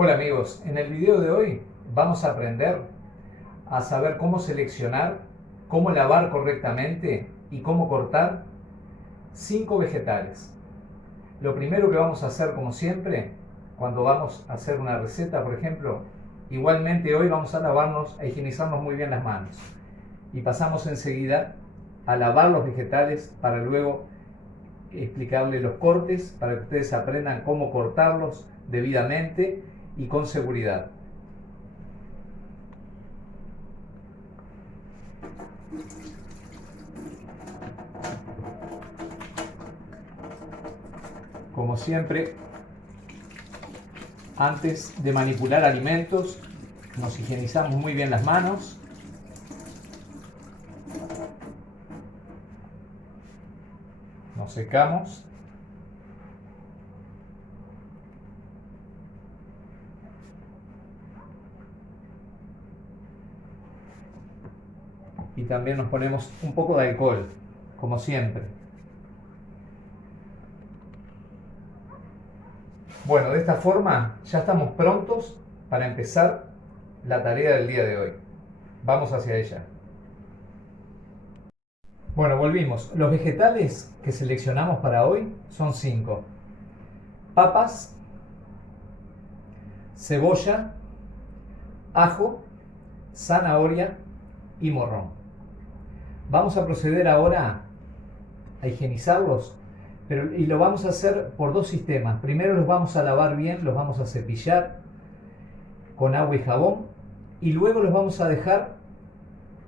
Hola amigos, en el video de hoy vamos a aprender a saber cómo seleccionar, cómo lavar correctamente y cómo cortar 5 vegetales. Lo primero que vamos a hacer, como siempre, cuando vamos a hacer una receta, por ejemplo, igualmente hoy vamos a lavarnos, a higienizarnos muy bien las manos y pasamos enseguida a lavar los vegetales para luego explicarles los cortes para que ustedes aprendan cómo cortarlos debidamente y con seguridad. Como siempre, antes de manipular alimentos, nos higienizamos muy bien las manos. Nos secamos. Y también nos ponemos un poco de alcohol, como siempre. Bueno, de esta forma ya estamos prontos para empezar la tarea del día de hoy. Vamos hacia ella. Bueno, volvimos. Los vegetales que seleccionamos para hoy son 5. Papas, cebolla, ajo, zanahoria y morrón. Vamos a proceder ahora a higienizarlos, y lo vamos a hacer por dos sistemas. Primero los vamos a lavar bien, los vamos a cepillar con agua y jabón, y luego los vamos a dejar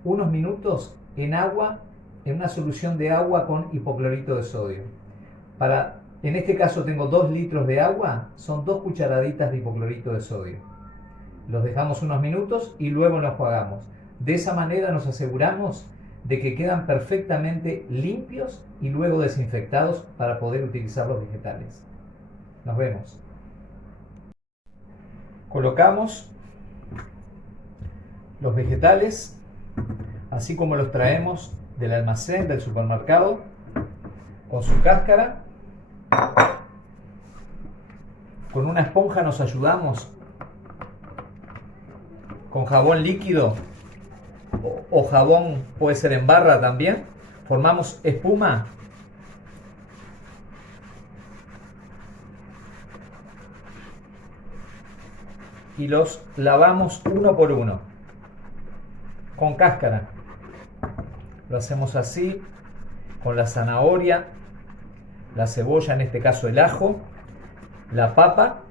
unos minutos en agua, en una solución de agua con hipoclorito de sodio. En este caso tengo 2 litros de agua, son 2 cucharaditas de hipoclorito de sodio. Los dejamos unos minutos y luego los enjuagamos. De esa manera nos aseguramos de que quedan perfectamente limpios y luego desinfectados para poder utilizar los vegetales. Nos vemos. Colocamos los vegetales así como los traemos del almacén, del supermercado, con su cáscara. Con una esponja nos ayudamos, con jabón líquido o jabón puede ser en barra también. Formamos espuma y los lavamos uno por uno con cáscara. Lo hacemos así con la zanahoria, la cebolla, en este caso el ajo, la papa,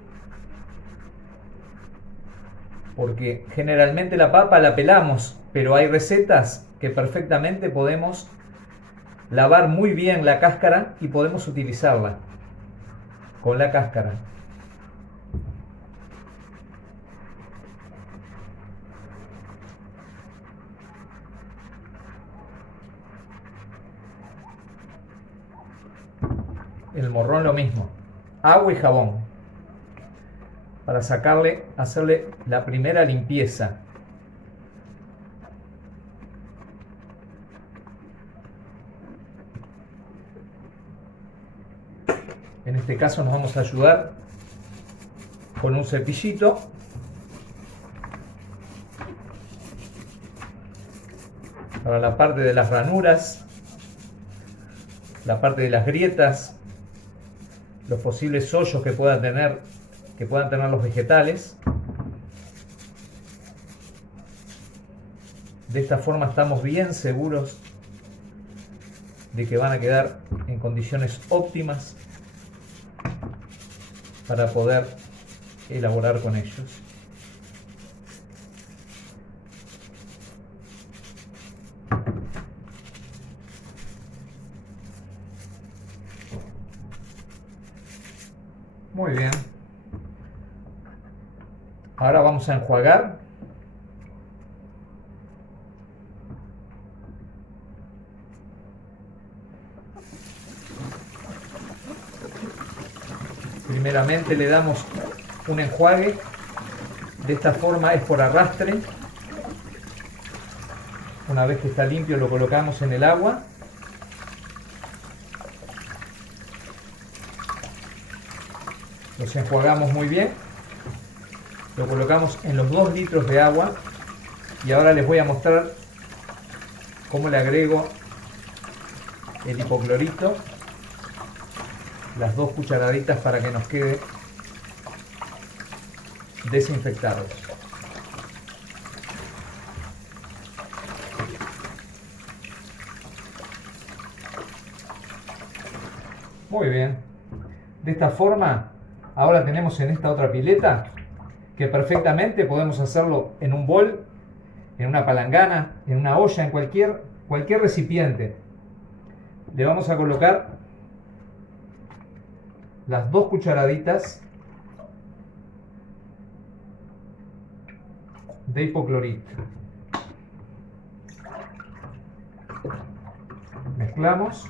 porque generalmente la papa la pelamos, pero hay recetas que perfectamente podemos lavar muy bien la cáscara y podemos utilizarla con la cáscara. El morrón lo mismo, agua y jabón para hacerle la primera limpieza. En este caso nos vamos a ayudar con un cepillito para la parte de las ranuras, la parte de las grietas, los posibles hoyos que puedan tener los vegetales. De esta forma estamos bien seguros de que van a quedar en condiciones óptimas para poder elaborar con ellos. Muy bien. Ahora vamos a enjuagar. Primeramente le damos un enjuague. De esta forma es por arrastre. Una vez que está limpio lo colocamos en el agua. Los enjuagamos muy bien Lo colocamos en los 2 litros de agua y ahora les voy a mostrar cómo le agrego el hipoclorito, las 2 cucharaditas para que nos quede desinfectados. Muy bien, de esta forma ahora tenemos en esta otra pileta que perfectamente podemos hacerlo en un bol, en una palangana, en una olla, en cualquier recipiente. Le vamos a colocar las 2 cucharaditas de hipoclorito. Mezclamos.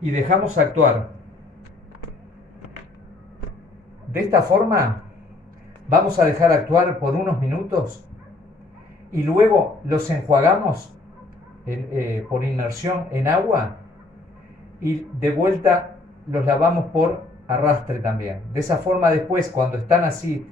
Y dejamos actuar. De esta forma vamos a dejar actuar por unos minutos y luego los enjuagamos por inmersión en agua y de vuelta los lavamos por arrastre también. De esa forma después, cuando están así,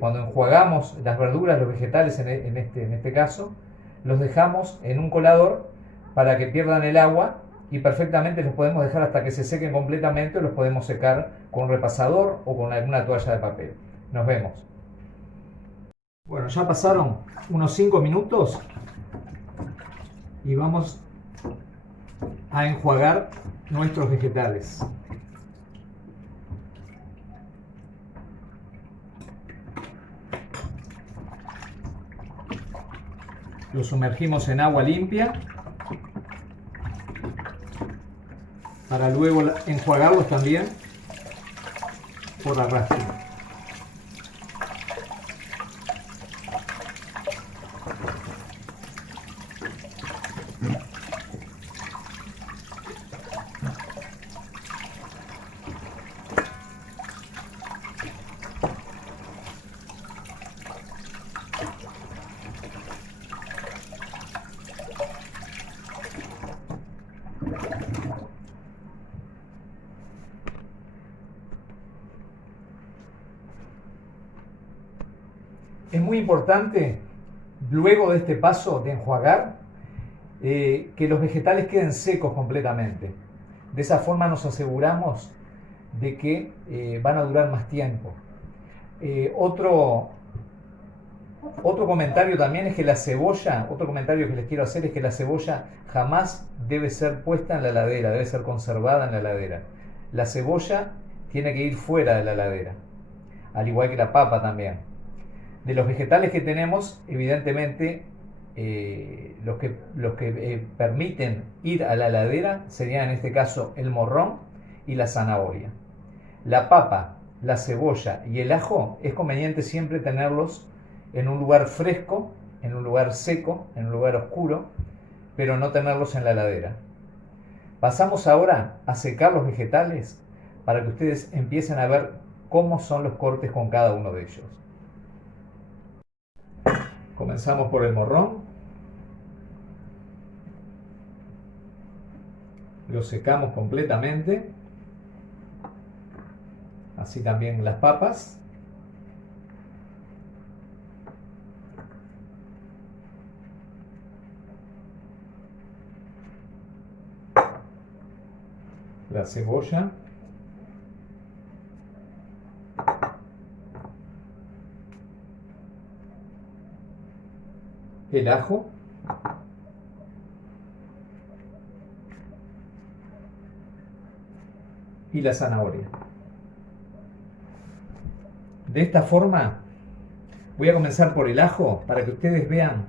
cuando enjuagamos las verduras, los vegetales en este caso, los dejamos en un colador para que pierdan el agua y perfectamente los podemos dejar hasta que se sequen completamente, o los podemos secar con un repasador o con alguna toalla de papel. Nos vemos. Bueno, ya pasaron unos 5 minutos y vamos a enjuagar nuestros vegetales. Los sumergimos en agua limpia para luego enjuagarlos también por arrastre. Es muy importante, luego de este paso de enjuagar, que los vegetales queden secos completamente. De esa forma nos aseguramos de que van a durar más tiempo. Otro comentario también es que la cebolla, otro comentario que les quiero hacer es que la cebolla jamás debe ser puesta en la heladera, debe ser conservada en la heladera. La cebolla tiene que ir fuera de la heladera, al igual que la papa también. De los vegetales que tenemos, evidentemente, los que permiten ir a la heladera serían en este caso el morrón y la zanahoria. La papa, la cebolla y el ajo es conveniente siempre tenerlos en un lugar fresco, en un lugar seco, en un lugar oscuro, pero no tenerlos en la heladera. Pasamos ahora a secar los vegetales para que ustedes empiecen a ver cómo son los cortes con cada uno de ellos. Comenzamos por el morrón. Lo secamos completamente. Así también las papas. La cebolla. El ajo. Y la zanahoria. De esta forma voy a comenzar por el ajo para que ustedes vean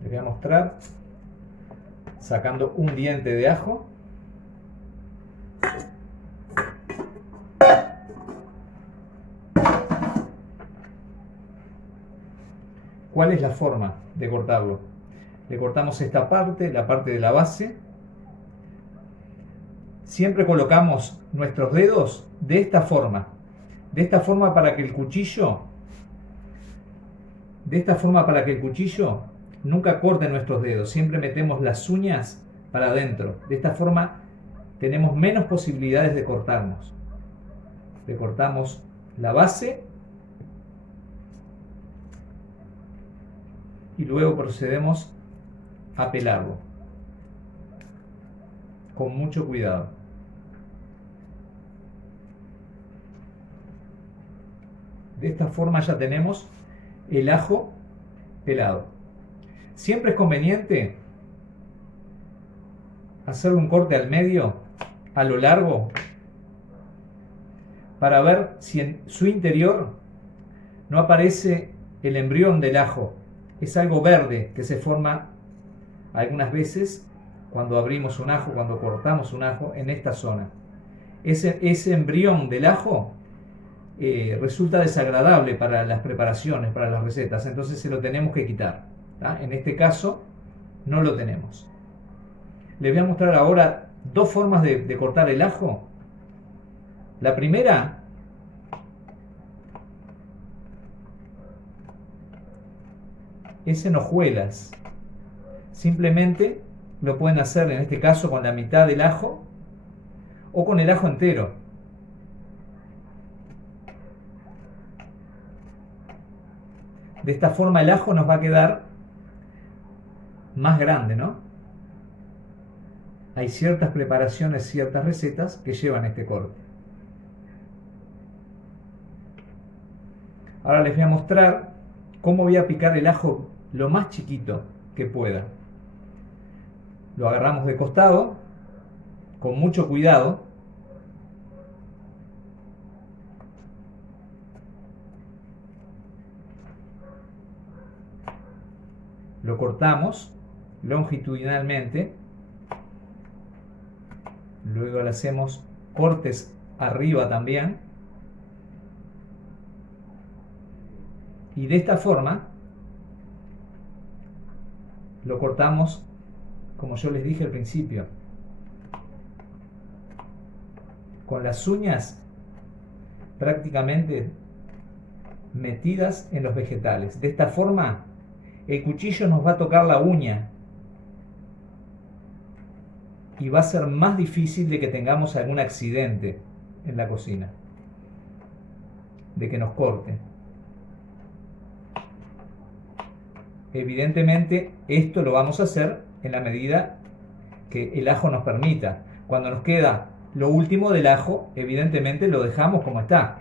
les voy a mostrar sacando un diente de ajo. ¿Cuál es la forma de cortarlo? Le cortamos esta parte, la parte de la base, siempre colocamos nuestros dedos de esta forma. De esta forma para que el cuchillo nunca corte nuestros dedos. Siempre metemos las uñas para adentro. De esta forma tenemos menos posibilidades de cortarnos. Recortamos la base y luego procedemos a pelarlo con mucho cuidado. De esta forma ya tenemos el ajo pelado. Siempre es conveniente hacer un corte al medio, a lo largo, para ver si en su interior no aparece el embrión del ajo. Es algo verde que se forma algunas veces cuando abrimos un ajo, cuando cortamos un ajo en esta zona. Ese embrión del ajo resulta desagradable para las preparaciones, para las recetas, entonces se lo tenemos que quitar, ¿tá? En este caso no lo tenemos. Les voy a mostrar ahora dos formas de cortar el ajo. La primera es en hojuelas. Simplemente lo pueden hacer en este caso con la mitad del ajo o con el ajo entero. De esta forma el ajo nos va a quedar más grande, ¿no? Hay ciertas preparaciones, ciertas recetas que llevan este corte. Ahora les voy a mostrar cómo voy a picar el ajo lo más chiquito que pueda. Lo agarramos de costado, con mucho cuidado. Lo cortamos longitudinalmente. Luego le hacemos cortes arriba también. Y de esta forma lo cortamos como yo les dije al principio, con las uñas prácticamente metidas en los vegetales. De esta forma el cuchillo nos va a tocar la uña y va a ser más difícil de que tengamos algún accidente en la cocina, de que nos corte. Evidentemente esto lo vamos a hacer en la medida que el ajo nos permita. Cuando nos queda lo último del ajo, evidentemente lo dejamos como está.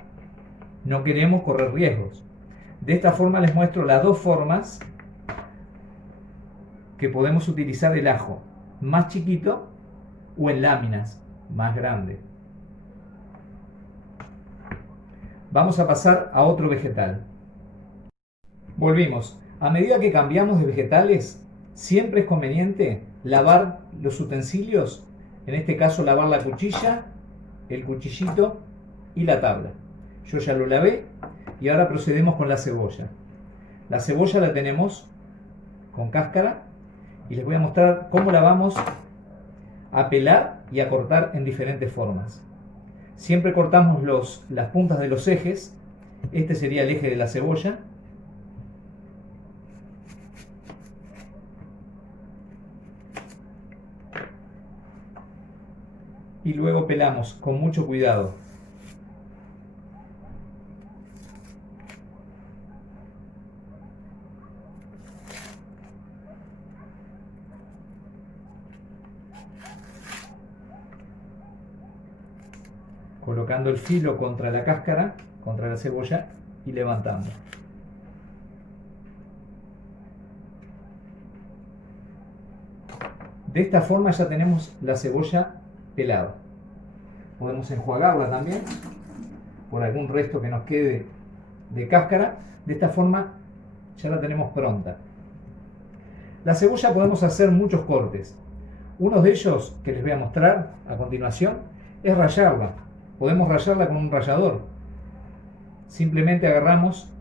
No queremos correr riesgos. De esta forma les muestro las dos formas que podemos utilizar el ajo: más chiquito o en láminas más grande. Vamos a pasar a otro vegetal. Volvimos. A medida que cambiamos de vegetales, siempre es conveniente lavar los utensilios, en este caso lavar la cuchilla, el cuchillito y la tabla. Yo ya lo lavé y ahora procedemos con la cebolla. La cebolla la tenemos con cáscara y les voy a mostrar cómo la vamos a pelar y a cortar en diferentes formas. Siempre cortamos las puntas de los ejes. Este sería el eje de la cebolla. Y luego pelamos con mucho cuidado. Colocando el filo contra la cáscara, contra la cebolla y levantando. De esta forma ya tenemos la cebolla pelada. Podemos enjuagarla también por algún resto que nos quede de cáscara. De esta forma ya la tenemos pronta. La cebolla podemos hacer muchos cortes. Uno de ellos que les voy a mostrar a continuación es rallarla. Podemos rallarla con un rallador. Simplemente agarramos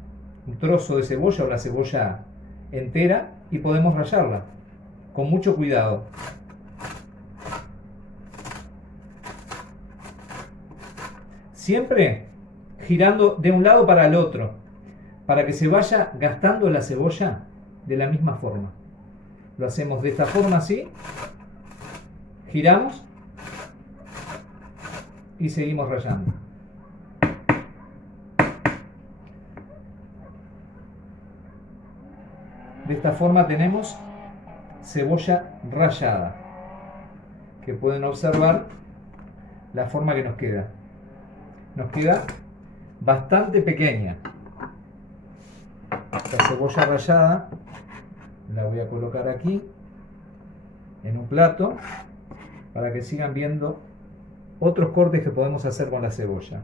un trozo de cebolla o la cebolla entera y podemos rallarla con mucho cuidado. siempre girando de un lado para el otro, para que se vaya gastando la cebolla de la misma forma. Lo hacemos de esta forma así, giramos y seguimos rallando. De esta forma tenemos cebolla rallada, que pueden observar la forma que nos queda. Nos queda bastante pequeña. La cebolla rallada la voy a colocar aquí en un plato para que sigan viendo otros cortes que podemos hacer con la cebolla.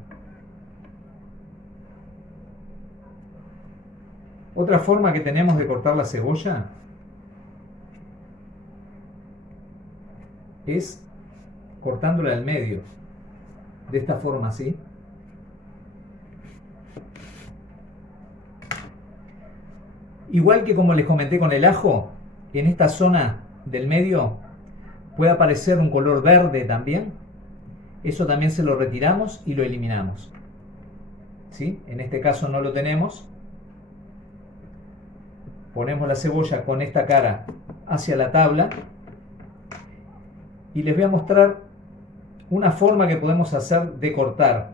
Otra forma que tenemos de cortar la cebolla es cortándola al medio, de esta forma así. Igual que como les comenté con el ajo, en esta zona del medio puede aparecer un color verde también. Eso también se lo retiramos y lo eliminamos. ¿Sí? En este caso no lo tenemos. Ponemos la cebolla con esta cara hacia la tabla y les voy a mostrar una forma que podemos hacer de cortar.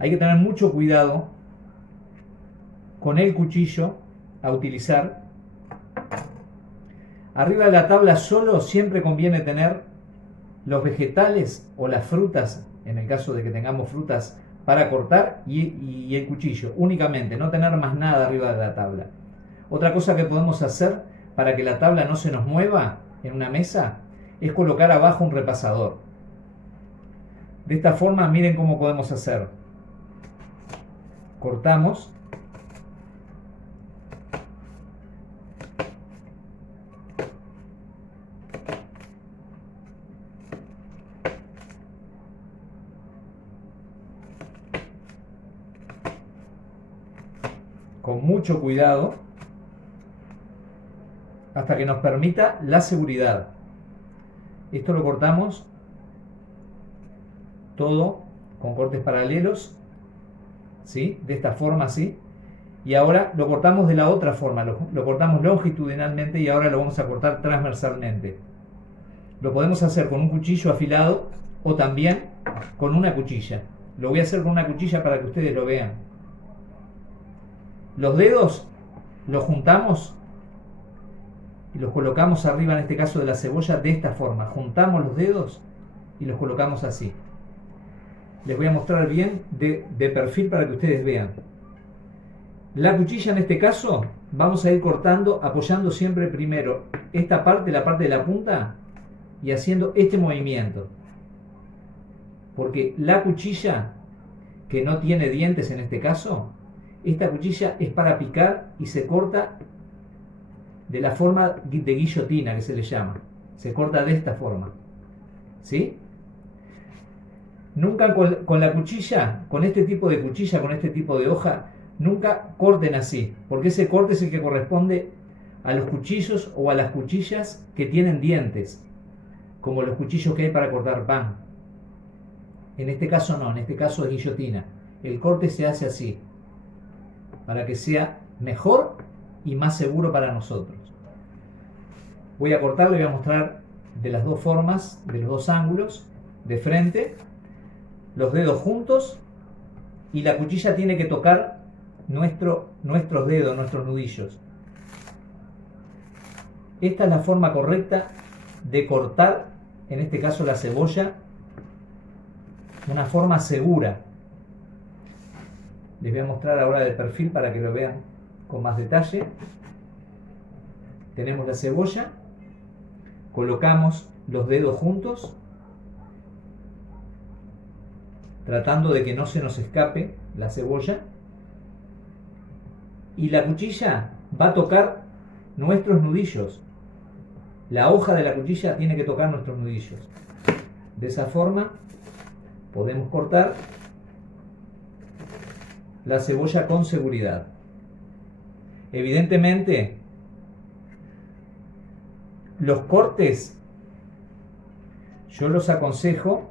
Hay que tener mucho cuidado con el cuchillo a utilizar. Arriba de la tabla solo siempre conviene tener los vegetales o las frutas, en el caso de que tengamos frutas para cortar, y el cuchillo únicamente, no tener más nada arriba de la tabla. Otra cosa que podemos hacer para que la tabla no se nos mueva en una mesa es colocar abajo un repasador. De esta forma miren cómo podemos hacer. Cortamos. Con mucho cuidado hasta que nos permita la seguridad. Esto lo cortamos todo con cortes paralelos, ¿sí? De esta forma así. Y ahora lo cortamos de la otra forma, lo cortamos longitudinalmente y ahora lo vamos a cortar transversalmente. Lo podemos hacer con un cuchillo afilado o también con una cuchilla. Lo voy a hacer con una cuchilla para que ustedes lo vean. Los dedos los juntamos y los colocamos arriba, en este caso de la cebolla, de esta forma. Juntamos los dedos y los colocamos así. Les voy a mostrar bien de perfil para que ustedes vean. La cuchilla en este caso vamos a ir cortando, apoyando siempre primero esta parte, la parte de la punta, y haciendo este movimiento. Porque la cuchilla, que no tiene dientes en este caso, esta cuchilla es para picar y se corta de la forma de guillotina, que se le llama. Se corta de esta forma. ¿Sí? Nunca con la cuchilla, con este tipo de cuchilla, con este tipo de hoja, nunca corten así, porque ese corte es el que corresponde a los cuchillos o a las cuchillas que tienen dientes, como los cuchillos que hay para cortar pan. En este caso no, en este caso es guillotina. El corte se hace así, para que sea mejor y más seguro para nosotros. Voy a cortar, le voy a mostrar de las dos formas, de los dos ángulos, de frente, los dedos juntos, y la cuchilla tiene que tocar nuestros dedos, nuestros nudillos. Esta es la forma correcta de cortar, en este caso la cebolla, una forma segura. Les voy a mostrar ahora de perfil para que lo vean con más detalle. Tenemos la cebolla, colocamos los dedos juntos, tratando de que no se nos escape la cebolla, y la cuchilla va a tocar nuestros nudillos. La hoja de la cuchilla tiene que tocar nuestros nudillos. De esa forma podemos cortar la cebolla con seguridad. Evidentemente, los cortes yo los aconsejo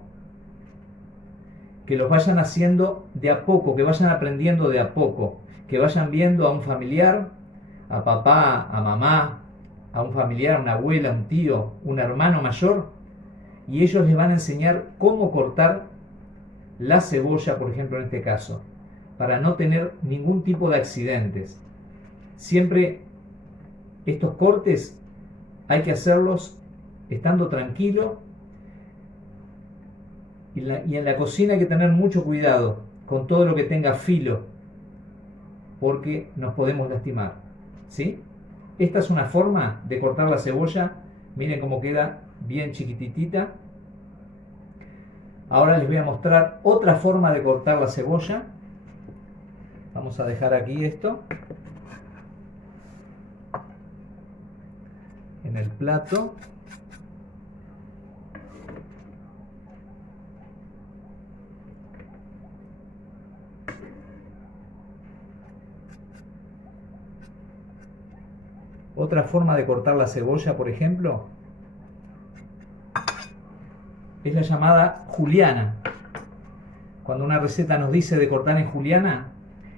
que los vayan haciendo de a poco, que vayan aprendiendo de a poco, que vayan viendo a un familiar, a papá, a mamá, a un familiar, a una abuela, a un tío, un hermano mayor, y ellos les van a enseñar cómo cortar la cebolla, por ejemplo, en este caso, para no tener ningún tipo de accidentes. Siempre estos cortes hay que hacerlos estando tranquilo, y en la cocina hay que tener mucho cuidado con todo lo que tenga filo, porque nos podemos lastimar, ¿sí? Esta es una forma de cortar la cebolla. Miren cómo queda bien chiquititita. Ahora les voy a mostrar otra forma de cortar la cebolla. Vamos a dejar aquí esto en el plato. Otra forma de cortar la cebolla, por ejemplo, es la llamada juliana. Cuando una receta nos dice de cortar en juliana,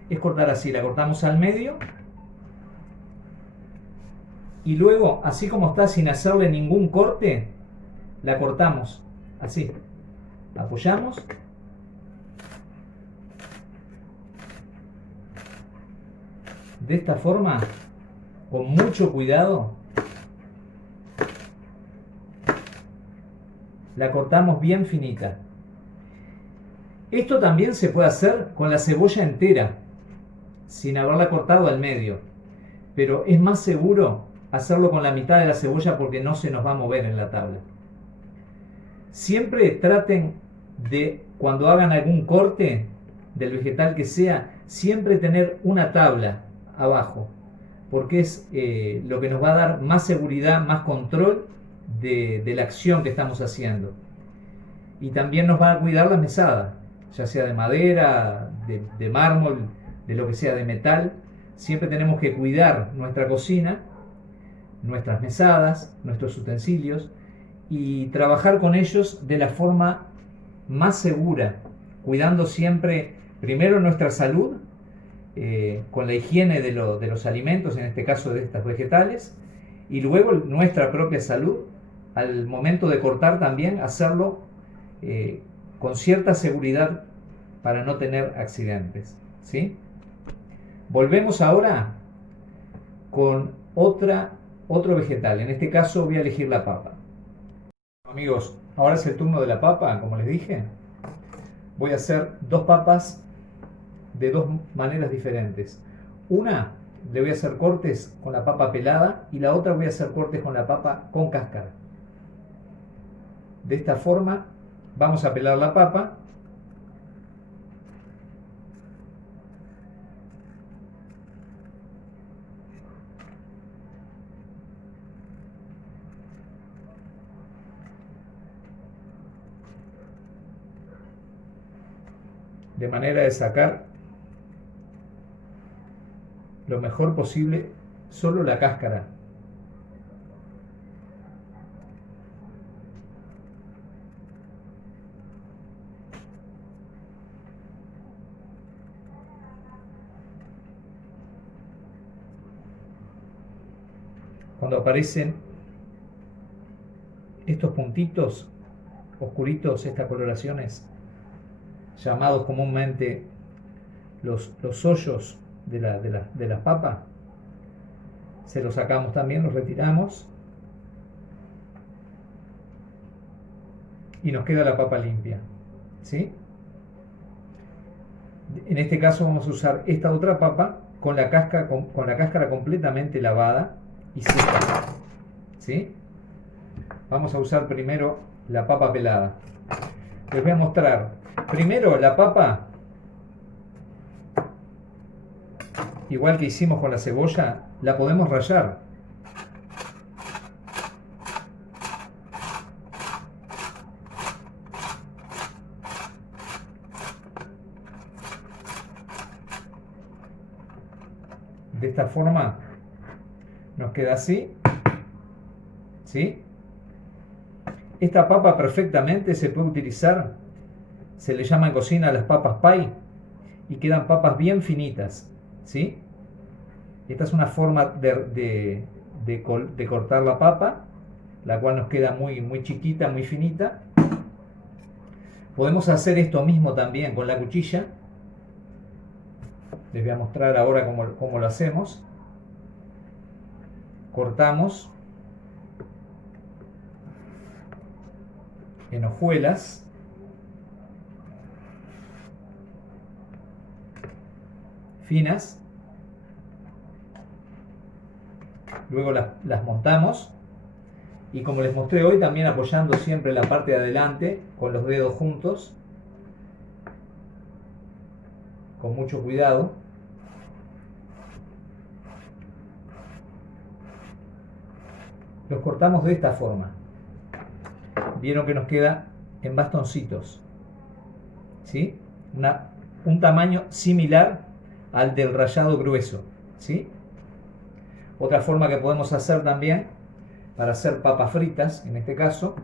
es cortar así, la cortamos al medio y luego, así como está, sin hacerle ningún corte, la cortamos así. Apoyamos de esta forma, con mucho cuidado, la cortamos bien finita. Esto también se puede hacer con la cebolla entera, sin haberla cortado al medio, pero es más seguro hacerlo con la mitad de la cebolla porque no se nos va a mover en la tabla. Siempre traten de, cuando hagan algún corte del vegetal que sea, siempre tener una tabla abajo, porque es lo que nos va a dar más seguridad, más control de la acción que estamos haciendo. Y también nos va a cuidar la mesada, ya sea de madera, de mármol, de lo que sea, de metal. Siempre tenemos que cuidar nuestra cocina, nuestras mesadas, nuestros utensilios, y trabajar con ellos de la forma más segura, cuidando siempre primero nuestra salud, con la higiene de los alimentos, en este caso de estas vegetales, y luego nuestra propia salud, al momento de cortar también hacerlo con cierta seguridad para no tener accidentes, ¿sí? Volvemos ahora con otro vegetal. En este caso voy a elegir la papa. Amigos, ahora es el turno de la papa, como les dije. Voy a hacer dos papas de dos maneras diferentes. Una, le voy a hacer cortes con la papa pelada, y la otra voy a hacer cortes con la papa con cáscara. De esta forma vamos a pelar la papa. De manera de sacar lo mejor posible solo la cáscara. Cuando aparecen estos puntitos oscuritos, estas coloraciones, llamados comúnmente los hoyos de la papa, se los sacamos también, los retiramos y nos queda la papa limpia, ¿sí? En este caso vamos a usar esta otra papa con la cáscara completamente lavada y seca, ¿sí? Vamos a usar primero la papa pelada. Les voy a mostrar primero la papa, igual que hicimos con la cebolla, la podemos rallar. De esta forma nos queda así, ¿sí? Esta papa perfectamente se puede utilizar se le llama en cocina las papas pie y quedan papas bien finitas, ¿sí? Esta es una forma de cortar la papa, la cual nos queda muy chiquita, muy finita. Podemos hacer esto mismo también con la cuchilla. Les voy a mostrar ahora cómo lo hacemos. Cortamos en hojuelas. Finas. Luego las montamos. Y como les mostré hoy, también apoyando siempre la parte de adelante con los dedos juntos. Con mucho cuidado. Los cortamos de esta forma. Vieron que nos queda en bastoncitos, ¿sí? Un tamaño similar al del rallado grueso, ¿sí? Otra forma que podemos hacer también para hacer papas fritas, en este caso,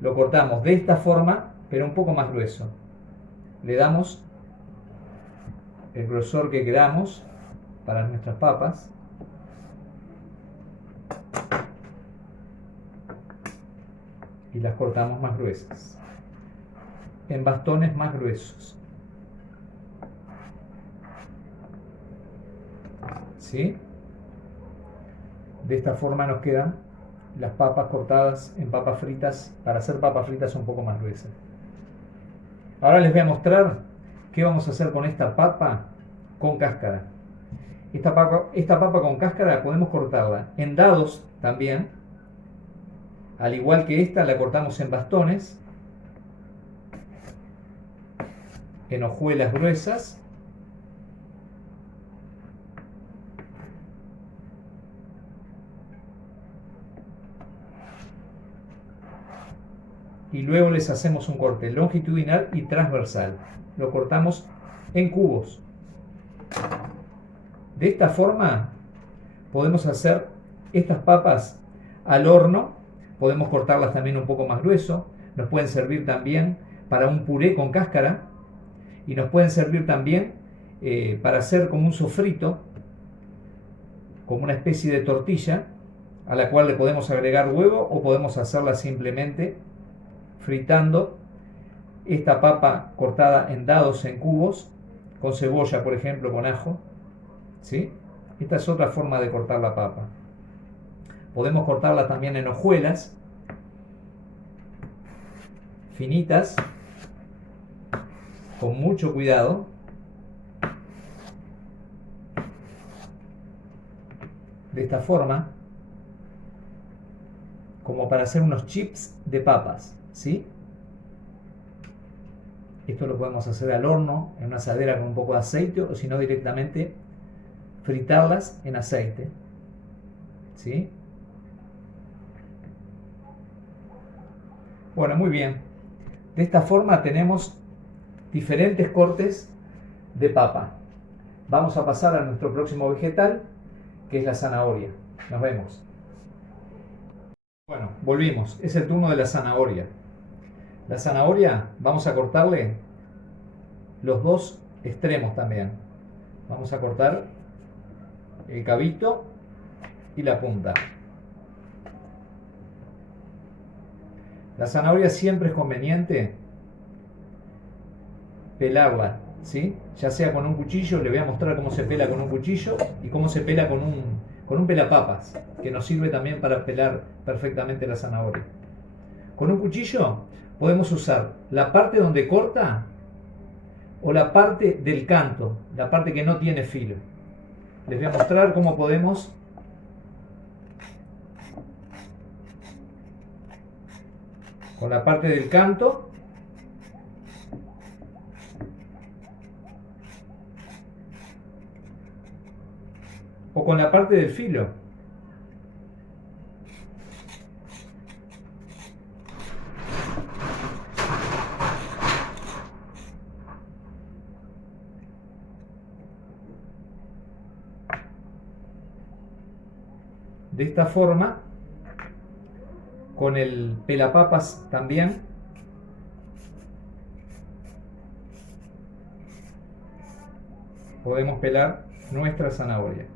lo cortamos de esta forma, pero un poco más grueso. Le damos el grosor que queramos para nuestras papas. Y las cortamos más gruesas, en bastones más gruesos, ¿sí? De esta forma nos quedan las papas cortadas en papas fritas, para hacer papas fritas un poco más gruesas. Ahora les voy a mostrar qué vamos a hacer con esta papa con cáscara. Esta papa con cáscara podemos cortarla en dados también. Al igual que esta, la cortamos en bastones, en hojuelas gruesas. Y luego les hacemos un corte longitudinal y transversal. Lo cortamos en cubos. De esta forma podemos hacer estas papas al horno. Podemos cortarlas también un poco más grueso. Nos pueden servir también para un puré con cáscara. Y nos pueden servir también para hacer como un sofrito, como una especie de tortilla, a la cual le podemos agregar huevo o podemos hacerla simplemente fritando esta papa cortada en dados, en cubos, con cebolla, por ejemplo, con ajo, ¿sí? Esta es otra forma de cortar la papa. Podemos cortarla también en hojuelas finitas, con mucho cuidado. De esta forma, como para hacer unos chips de papas, ¿sí? Esto lo podemos hacer al horno, en una asadera con un poco de aceite, o si no directamente fritarlas en aceite, ¿sí? Bueno, muy bien. De esta forma tenemos diferentes cortes de papa. Vamos a pasar a nuestro próximo vegetal, que es la zanahoria. Nos vemos. Bueno, volvimos. Es el turno de la zanahoria. La zanahoria vamos a cortarle los dos extremos también. Vamos a cortar el cabito y la punta. La zanahoria siempre es conveniente pelarla, ¿sí? Ya sea con un cuchillo, le voy a mostrar cómo se pela con un cuchillo y cómo se pela con un pelapapas, que nos sirve también para pelar perfectamente la zanahoria. Con un cuchillo podemos usar la parte donde corta o la parte del canto, la parte que no tiene filo. Les voy a mostrar cómo podemos con la parte del canto o con la parte del filo. De esta forma, con el pelapapas también, podemos pelar nuestra zanahoria.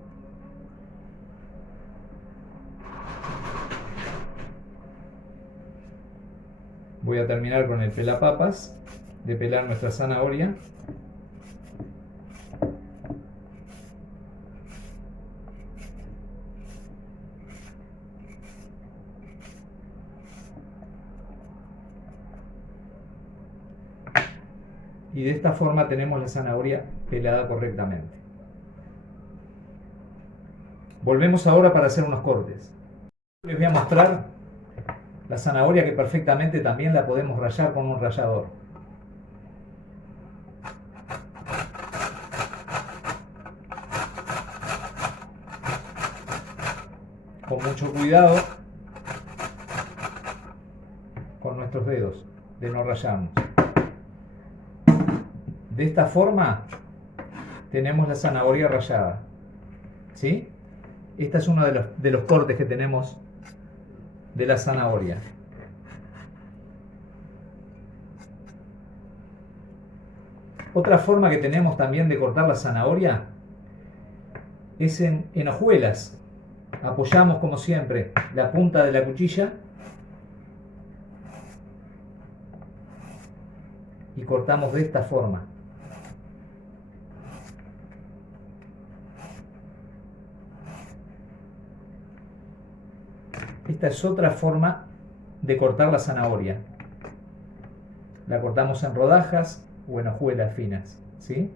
Voy a terminar con el pelapapas de pelar nuestra zanahoria. Y de esta forma tenemos la zanahoria pelada correctamente. Volvemos ahora para hacer unos cortes. Les voy a mostrar la zanahoria, que perfectamente también la podemos rallar con un rallador. Con mucho cuidado con nuestros dedos de no rallarnos. De esta forma tenemos la zanahoria rallada, ¿sí? Este es uno de los cortes que tenemos de la zanahoria. Otra forma que tenemos también de cortar la zanahoria es en hojuelas. Apoyamos, como siempre, la punta de la cuchilla y cortamos de esta forma. Esta es otra forma de cortar la zanahoria. La cortamos en rodajas o en hojuelas finas, ¿sí?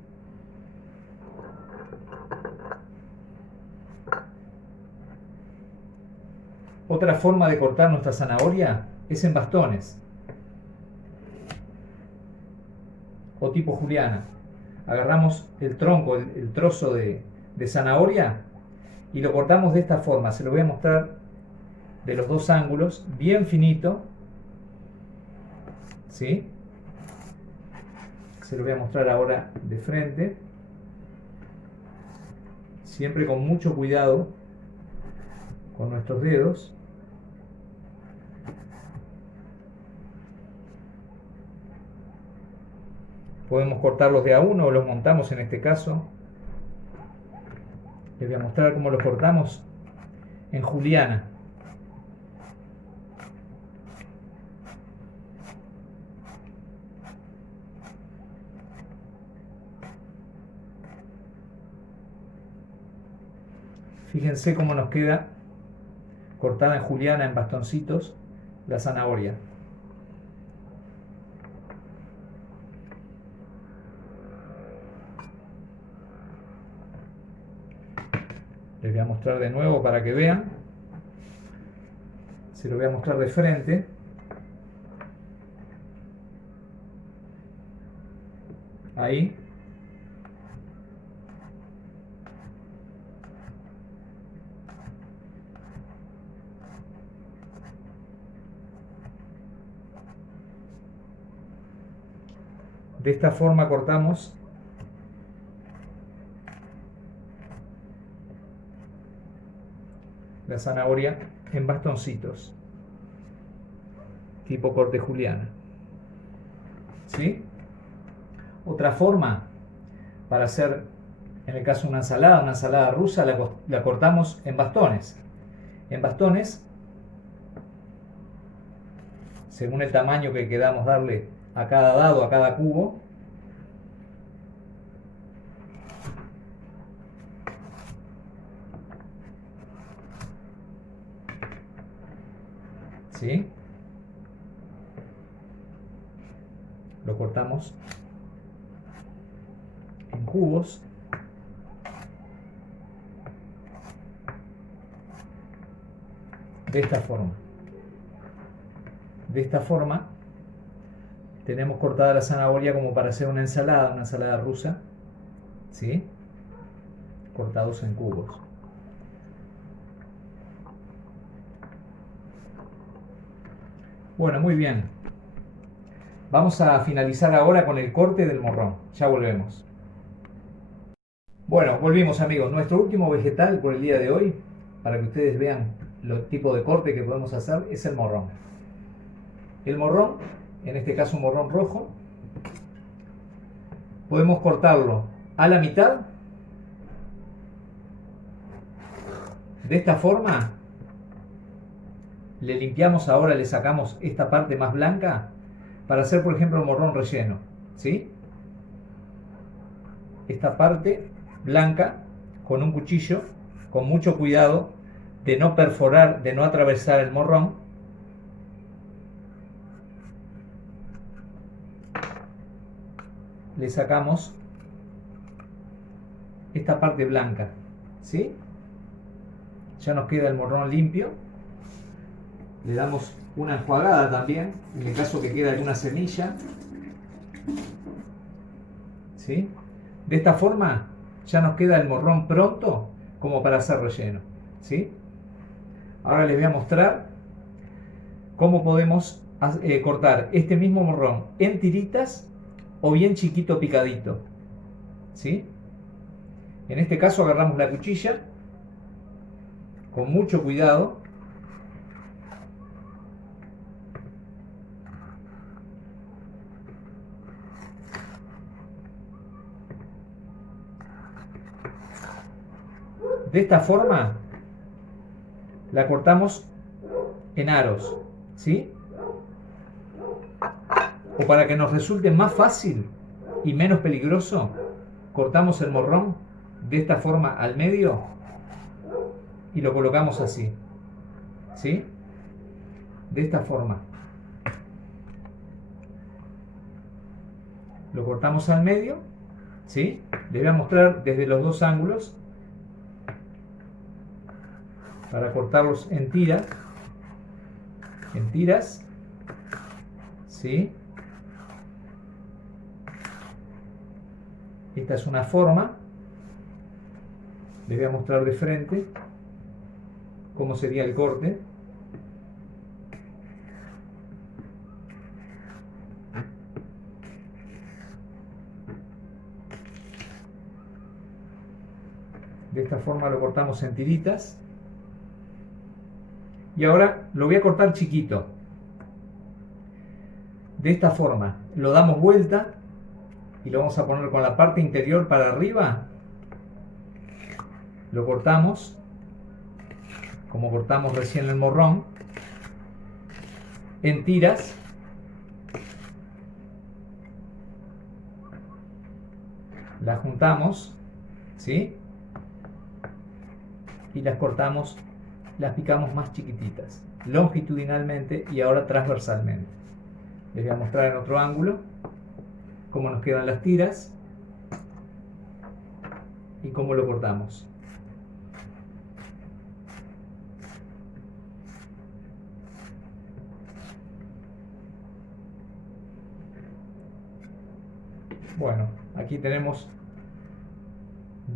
Otra forma de cortar nuestra zanahoria es en bastones o tipo juliana. Agarramos el tronco, el trozo de zanahoria y lo cortamos de esta forma. Se lo voy a mostrar de los dos ángulos, bien finito, ¿sí? Se lo voy a mostrar ahora de frente, siempre con mucho cuidado con nuestros dedos. Podemos cortarlos de a uno o los montamos en este caso. Les voy a mostrar cómo los cortamos en juliana. Fíjense cómo nos queda cortada en juliana, en bastoncitos, la zanahoria. Les voy a mostrar de nuevo para que vean. Se lo voy a mostrar de frente. Ahí. De esta forma cortamos la zanahoria en bastoncitos, tipo corte juliana, ¿sí? Otra forma para hacer, en el caso de una ensalada rusa, la cortamos en bastones. En bastones, según el tamaño que queramos darle a cada dado, a cada cubo. ¿Sí? Lo cortamos en cubos. De esta forma. De esta forma tenemos cortada la zanahoria como para hacer una ensalada rusa, ¿sí? Cortados en cubos. Bueno, muy bien. Vamos a finalizar ahora con el corte del morrón. Ya volvemos. Bueno, volvimos, amigos. Nuestro último vegetal por el día de hoy, para que ustedes vean los tipos de corte que podemos hacer, es el morrón. El morrón, en este caso un morrón rojo, podemos cortarlo a la mitad De esta forma le limpiamos ahora, le sacamos esta parte más blanca para hacer, por ejemplo, el morrón relleno, ¿sí? Esta parte blanca con un cuchillo, con mucho cuidado de no perforar, de no atravesar el morrón. Le sacamos esta parte blanca, ¿sí? Ya nos queda el morrón limpio. Le damos una enjuagada también, en el caso que quede alguna semilla, ¿sí? De esta forma ya nos queda el morrón pronto como para hacer relleno, ¿sí? Ahora les voy a mostrar cómo podemos cortar este mismo morrón en tiritas o bien chiquito picadito, ¿sí? En este caso agarramos la cuchilla con mucho cuidado. De esta forma la cortamos en aros, ¿sí? O para que nos resulte más fácil y menos peligroso, cortamos el morrón de esta forma al medio y lo colocamos así, ¿sí? De esta forma. Lo cortamos al medio, ¿sí? Les voy a mostrar desde los dos ángulos para cortarlos en tiras, ¿sí? Esta es una forma. Les voy a mostrar de frente cómo sería el corte. De esta forma lo cortamos en tiritas. Y ahora lo voy a cortar chiquito. De esta forma lo damos vuelta y lo vamos a poner con la parte interior para arriba. Lo cortamos como cortamos recién el morrón en tiras. Las juntamos, ¿sí? Y las cortamos, las picamos más chiquititas, longitudinalmente y ahora transversalmente. Les voy a mostrar en otro ángulo cómo nos quedan las tiras y cómo lo cortamos. Bueno, aquí tenemos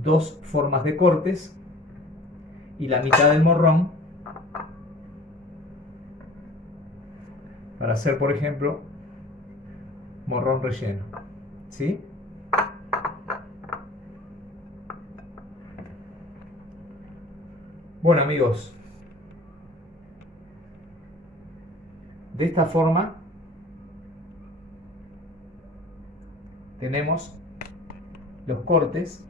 dos formas de cortes y la mitad del morrón para hacer, por ejemplo, morrón relleno, ¿sí? Bueno, amigos, de esta forma tenemos los cortes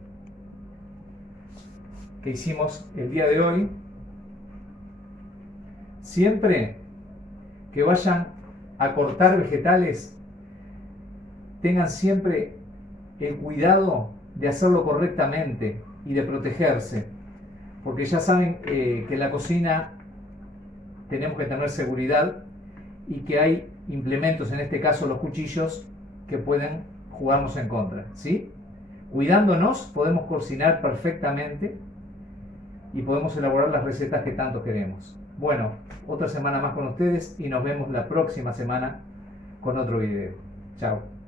que hicimos el día de hoy. Siempre que vayan a cortar vegetales, tengan siempre el cuidado de hacerlo correctamente y de protegerse, porque ya saben que en la cocina tenemos que tener seguridad y que hay implementos, en este caso los cuchillos, que pueden jugarnos en contra, ¿sí? Cuidándonos podemos cocinar perfectamente y podemos elaborar las recetas que tanto queremos. Bueno, otra semana más con ustedes y nos vemos la próxima semana con otro video. Chao.